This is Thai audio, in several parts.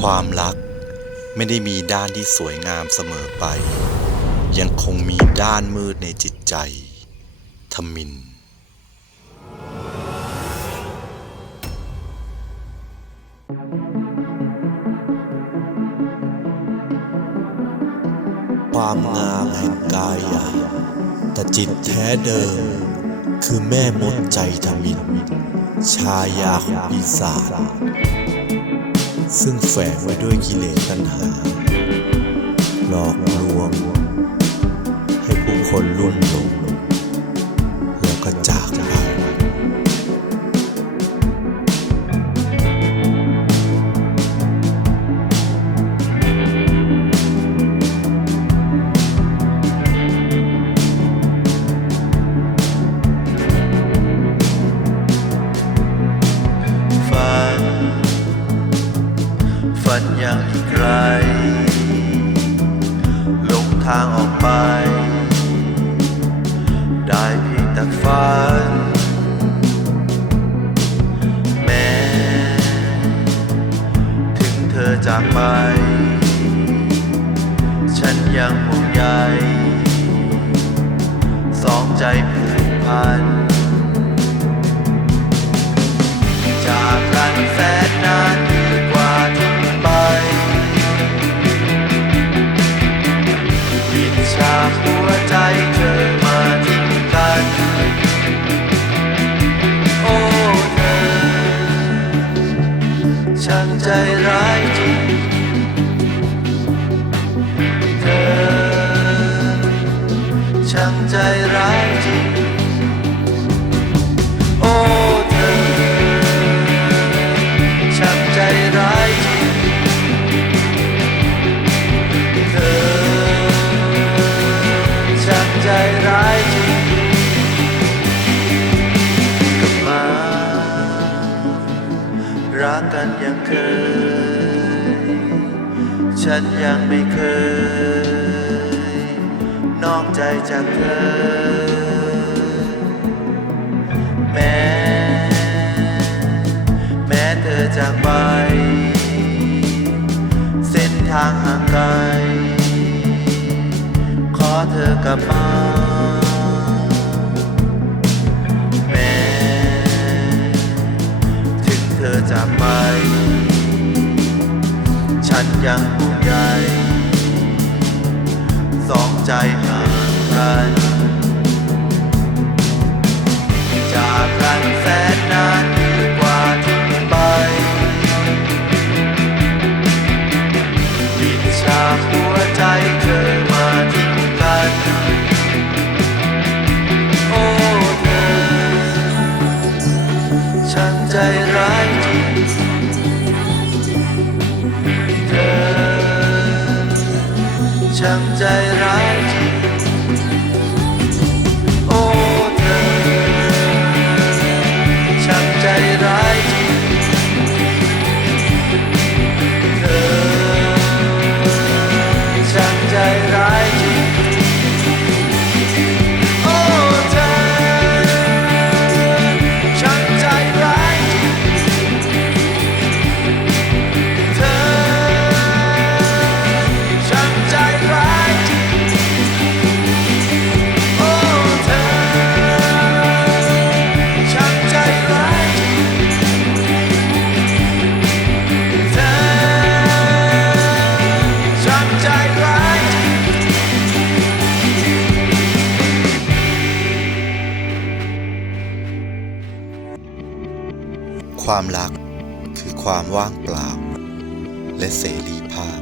ความรักไม่ได้มีด้านที่สวยงามเสมอไป ยังคงมีด้านมืดในจิตใจ ทมิน ความงามแห่งกายาแต่จิตแท้เดิม คือแม่มดใจทมิน ชายาของปีศาจ ซึ่งแฝงไว้ด้วยกิเลสตัณหา หลอกลวง ให้ผู้คนรุ่นหลง ฝันอย่างอีกไกลหลงทางออกไป ได้เพียงแต่ฝัน แม้ ถึงเธอจากไป ฉันยังห่วงใยสองใจผูกพัน ใจเธอมาทิ้งกัน โอ้เธอ ช่างใจร้ายจริง เธอ ช่างใจร้ายจริง ร้ายจริงกลับมารักกันยังเคย ฉันยังไม่เคย นอกใจจากเธอ แม้ แม้เธอจากไป เส้นทางห่างไกลขอเธอกลับมา ยังห่วงใยสองใจห่างกันจากกันแสนนาน ช่างใจร้าย ความรักคือความว่างเปล่า และเสรีภาพ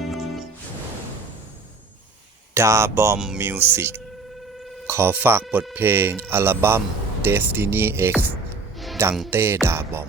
ดาบอมมิวสิกขอฝากบทเพลงอัลบั้ม Destiny X ดังเต้ดาบอม